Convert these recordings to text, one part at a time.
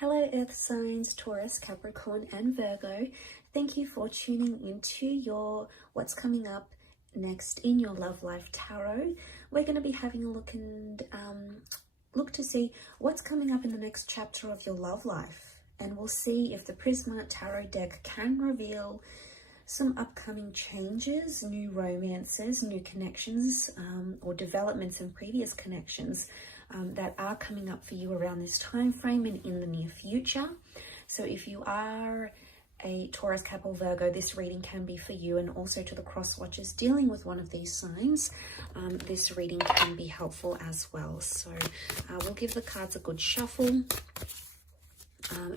Hello Earth signs, Taurus, Capricorn and Virgo. Thank you for tuning into your what's coming up next in your love life tarot. We're going to be having a look and look to see what's coming up in the next chapter of your love life. And we'll see if the Prisma Tarot deck can reveal some upcoming changes, new romances, new connections, or developments in previous connections that are coming up for you around this time frame and in the near future. So if you are a Taurus, Cap or Virgo, this reading can be for you, and also to the cross watchers dealing with one of these signs, this reading can be helpful as well. So we'll give the cards a good shuffle, and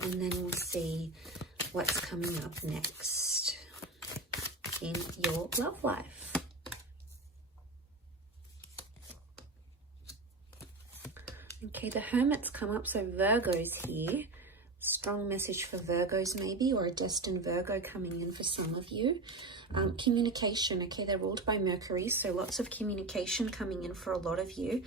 then we'll see what's coming up next in your love life. Okay, the Hermit's come up, so Virgo's here. Strong message for Virgos maybe, or a destined Virgo coming in for some of you. Communication, okay, they're ruled by Mercury, so lots of communication coming in for a lot of you.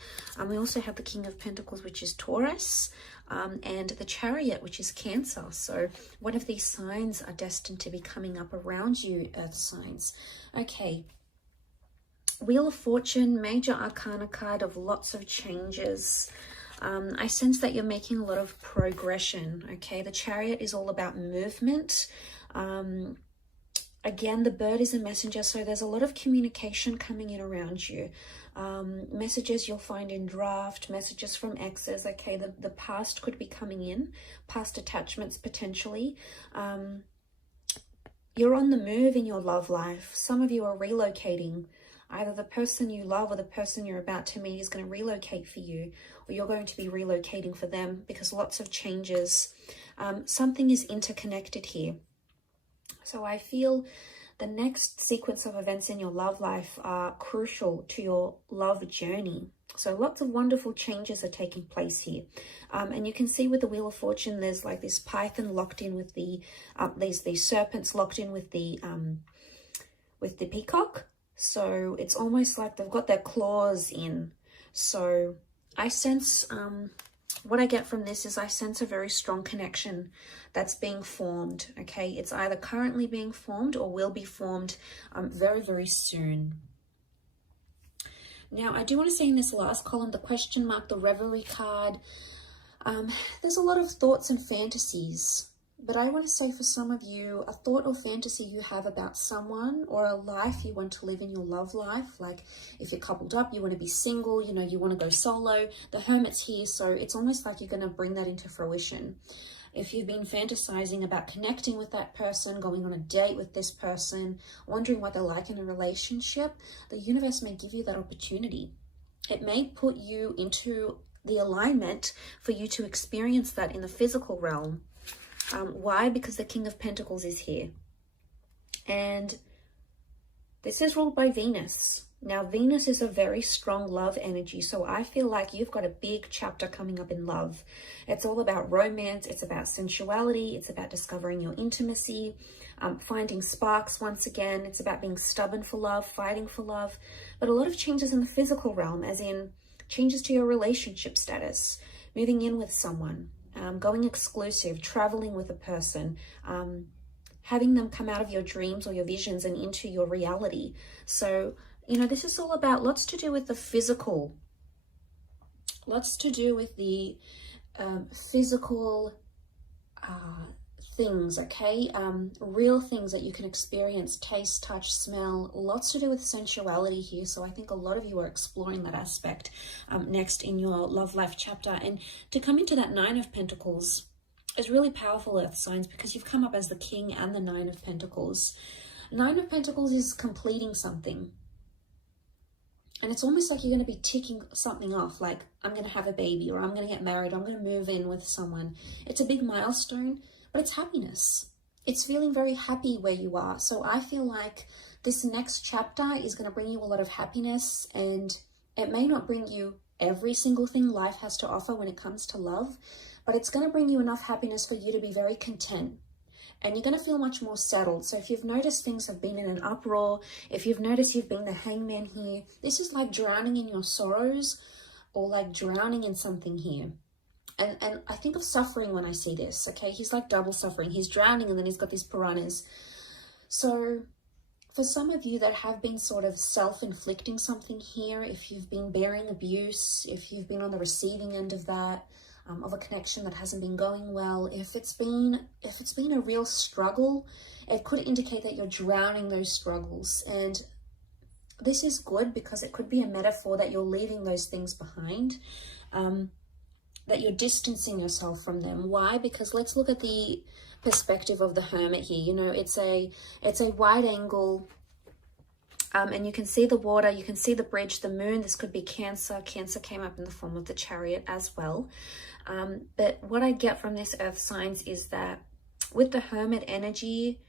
We also have the King of Pentacles, which is Taurus, and the Chariot, which is Cancer. So one of these signs are destined to be coming up around you, Earth signs. Okay, Wheel of Fortune, major arcana card of lots of changes. I sense that you're making a lot of progression, okay? The Chariot is all about movement. Again, the bird is a messenger, so there's a lot of communication coming in around you. Messages you'll find in draft, messages from exes, okay? The past could be coming in, past attachments potentially. You're on the move in your love life. Some of you are relocating. Either the person you love or the person you're about to meet is going to relocate for you, or you're going to be relocating for them, because lots of changes. Something is interconnected here. So I feel the next sequence of events in your love life are crucial to your love journey. So lots of wonderful changes are taking place here. And you can see with the Wheel of Fortune, there's like this python locked in with the, these serpents locked in with the peacock. So it's almost like they've got their claws in. So I sense, what I get from this is I sense a very strong connection that's being formed, okay? It's either currently being formed or will be formed very, very soon. Now, I do want to say in this last column, the question mark, the Reverie card, there's a lot of thoughts and fantasies. But I want to say for some of you, a thought or fantasy you have about someone or a life you want to live in your love life. Like if you're coupled up, you want to be single, you know, you want to go solo. The Hermit's here, so it's almost like you're going to bring that into fruition. If you've been fantasizing about connecting with that person, going on a date with this person, wondering what they're like in a relationship, the universe may give you that opportunity. It may put you into the alignment for you to experience that in the physical realm. Why? Because the King of Pentacles is here. And this is ruled by Venus. Now, Venus is a very strong love energy. So I feel like you've got a big chapter coming up in love. It's all about romance. It's about sensuality. It's about discovering your intimacy, finding sparks once again. It's about being stubborn for love, fighting for love. But a lot of changes in the physical realm, as in changes to your relationship status, moving in with someone. Going exclusive, traveling with a person, having them come out of your dreams or your visions and into your reality. So, you know, this is all about lots to do with the physical, lots to do with the physical things, okay? Real things that you can experience, taste, touch, smell, lots to do with sensuality here. So I think a lot of you are exploring that aspect next in your love life chapter. And to come into that Nine of Pentacles is really powerful, Earth signs, because you've come up as the King and the Nine of Pentacles. Nine of Pentacles is completing something. And it's almost like you're going to be ticking something off, like I'm going to have a baby, or I'm going to get married, or I'm going to move in with someone. It's a big milestone. But it's happiness. It's feeling very happy where you are. So I feel like this next chapter is going to bring you a lot of happiness, and it may not bring you every single thing life has to offer when it comes to love, but it's going to bring you enough happiness for you to be very content. And you're going to feel much more settled. So if you've noticed things have been in an uproar, if you've noticed you've been the hangman here, this is like drowning in your sorrows or like drowning in something here. And I think of suffering when I see this, okay? He's like double suffering. He's drowning and then he's got these piranhas. So for some of you that have been sort of self-inflicting something here, if you've been bearing abuse, if you've been on the receiving end of that, of a connection that hasn't been going well, if it's been a real struggle, it could indicate that you're drowning those struggles. And this is good because it could be a metaphor that you're leaving those things behind, that you're distancing yourself from them. Why? Because let's look at the perspective of the Hermit here. You know, it's a wide angle, and you can see the water, you can see the bridge, the moon. This could be Cancer. Cancer came up in the form of the Chariot as well. But what I get from this earth signs is that with the Hermit energy,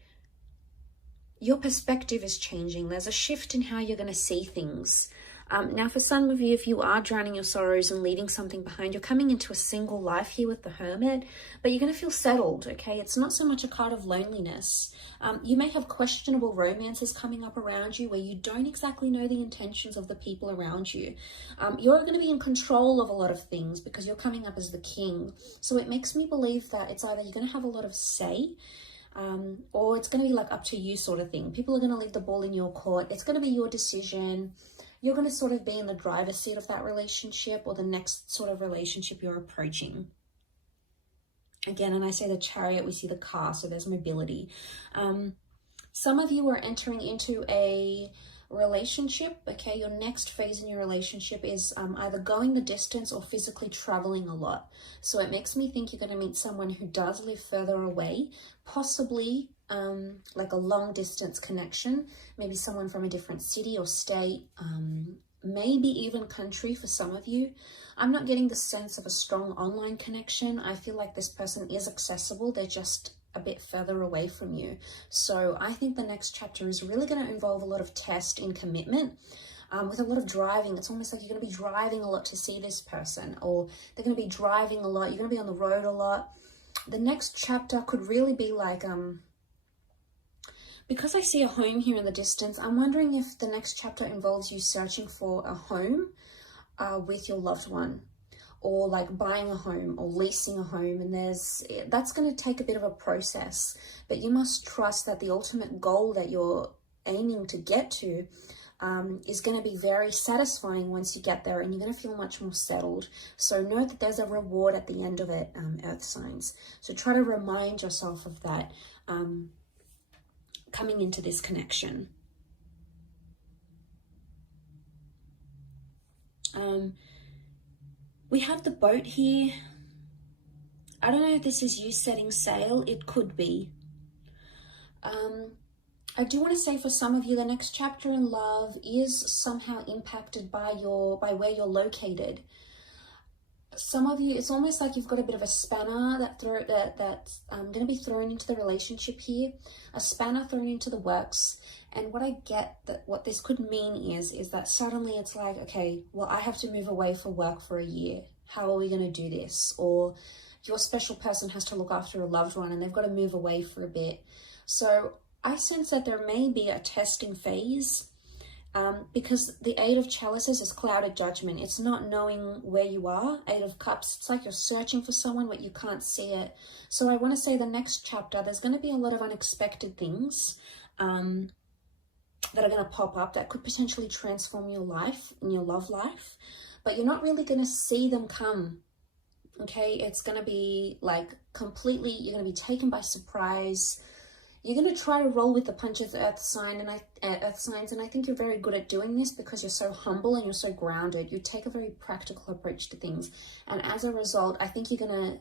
your perspective is changing. There's a shift in how you're going to see things. Now, for some of you, if you are drowning your sorrows and leaving something behind, you're coming into a single life here with the Hermit, but you're going to feel settled, okay? It's not so much a card of loneliness. You may have questionable romances coming up around you where you don't exactly know the intentions of the people around you. You're going to be in control of a lot of things because you're coming up as the king. So it makes me believe that it's either you're going to have a lot of say, or it's going to be like up to you sort of thing. People are going to leave the ball in your court. It's going to be your decision. You're going to sort of be in the driver's seat of that relationship or the next sort of relationship you're approaching. Again, and I say the Chariot, we see the car, so there's mobility. Some of you are entering into a relationship, okay? Your next phase in your relationship is either going the distance or physically traveling a lot. So it makes me think you're going to meet someone who does live further away, possibly like a long distance connection, maybe someone from a different city or state, maybe even country for some of you. I'm not getting the sense of a strong online connection. I feel like this person is accessible. They're just a bit further away from you. So I think the next chapter is really going to involve a lot of test in commitment, with a lot of driving. It's almost like you're going to be driving a lot to see this person, or they're going to be driving a lot. You're going to be on the road a lot. The next chapter could really be like, because I see a home here in the distance, I'm wondering if the next chapter involves you searching for a home with your loved one, or like buying a home or leasing a home. And that's going to take a bit of a process, but you must trust that the ultimate goal that you're aiming to get to is going to be very satisfying once you get there, and you're going to feel much more settled. So note that there's a reward at the end of it, earth signs. So try to remind yourself of that coming into this connection. We have the boat here. I don't know if this is you setting sail. It could be. I do want to say for some of you, the next chapter in love is somehow impacted by where you're located. Some of you, it's almost like you've got a bit of a spanner that's going to be thrown into the relationship here, a spanner thrown into the works. And what I get, that what this could mean is that suddenly it's like, okay, well, I have to move away for work for a year. How are we going to do this? Or your special person has to look after a loved one and they've got to move away for a bit. So I sense that there may be a testing phase, because the Eight of Chalices is clouded judgment. It's not knowing where you are. Eight of Cups, it's like you're searching for someone but you can't see it. So I want to say the next chapter, there's going to be a lot of unexpected things that are going to pop up that could potentially transform your life and your love life, but you're not really going to see them come. Okay, it's going to be like completely, you're going to be taken by surprise. You're going to try to roll with the punches, earth signs, and I think you're very good at doing this because you're so humble and you're so grounded. You take a very practical approach to things, and as a result, I think you're going to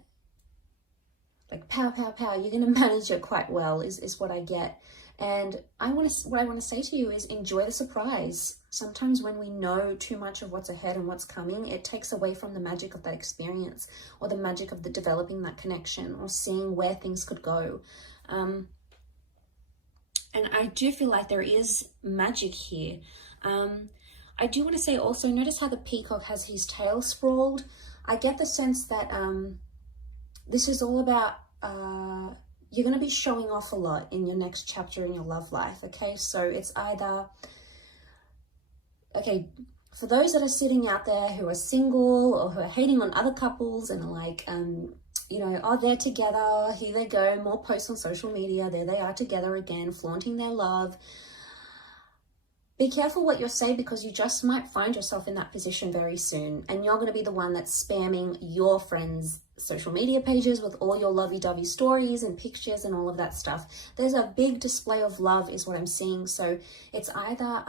like pow, pow, pow. You're going to manage it quite well, is what I get. And what I want to say to you is enjoy the surprise. Sometimes when we know too much of what's ahead and what's coming, it takes away from the magic of that experience, or the magic of the developing that connection, or seeing where things could go. And I do feel like there is magic here. I do want to say also, notice how the peacock has his tail sprawled. I get the sense that this is all about, you're going to be showing off a lot in your next chapter in your love life, okay? So it's either, okay, For those that are sitting out there who are single or who are hating on other couples and are like, you know, oh, they're together, here they go, more posts on social media, there they are together again, flaunting their love. Be careful what you say, because you just might find yourself in that position very soon, and you're going to be the one that's spamming your friends' social media pages with all your lovey-dovey stories and pictures and all of that stuff. There's a big display of love is what I'm seeing. So it's either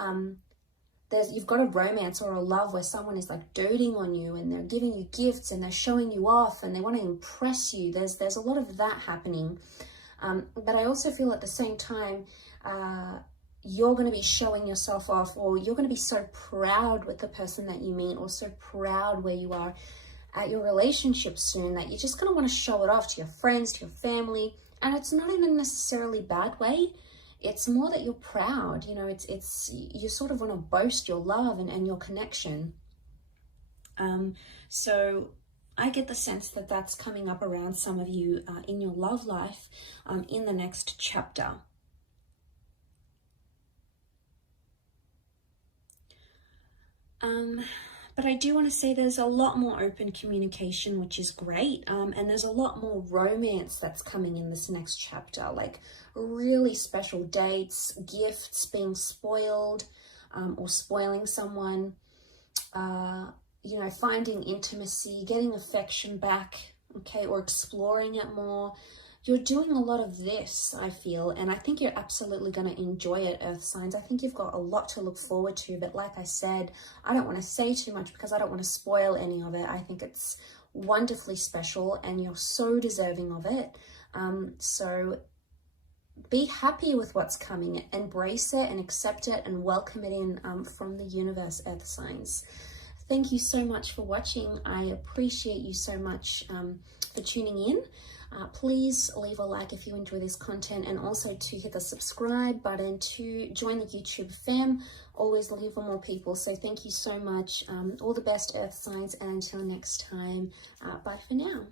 you've got a romance or a love where someone is like doting on you and they're giving you gifts and they're showing you off and they want to impress you. There's a lot of that happening. But I also feel at the same time, you're going to be showing yourself off, or you're going to be so proud with the person that you meet, or so proud where you are at your relationship soon, that you're just going to want to show it off to your friends, to your family. And it's not in a necessarily bad way. It's more that you're proud, you know, it's you sort of want to boast your love and your connection. So I get the sense that that's coming up around some of you in your love life in the next chapter. But I do want to say there's a lot more open communication, which is great. And there's a lot more romance that's coming in this next chapter, like really special dates, gifts, being spoiled, or spoiling someone, you know, finding intimacy, getting affection back, okay, or exploring it more. You're doing a lot of this, I feel, and I think you're absolutely going to enjoy it, Earth signs. I think you've got a lot to look forward to, but like I said, I don't want to say too much because I don't want to spoil any of it. I think it's wonderfully special and you're so deserving of it. So be happy with what's coming, embrace it and accept it and welcome it in from the universe, Earth signs. Thank you so much for watching. I appreciate you so much for tuning in. Please leave a like if you enjoy this content, and also to hit the subscribe button to join the YouTube fam. Always looking for more people. So thank you so much. All the best, Earth signs, and until next time, bye for now.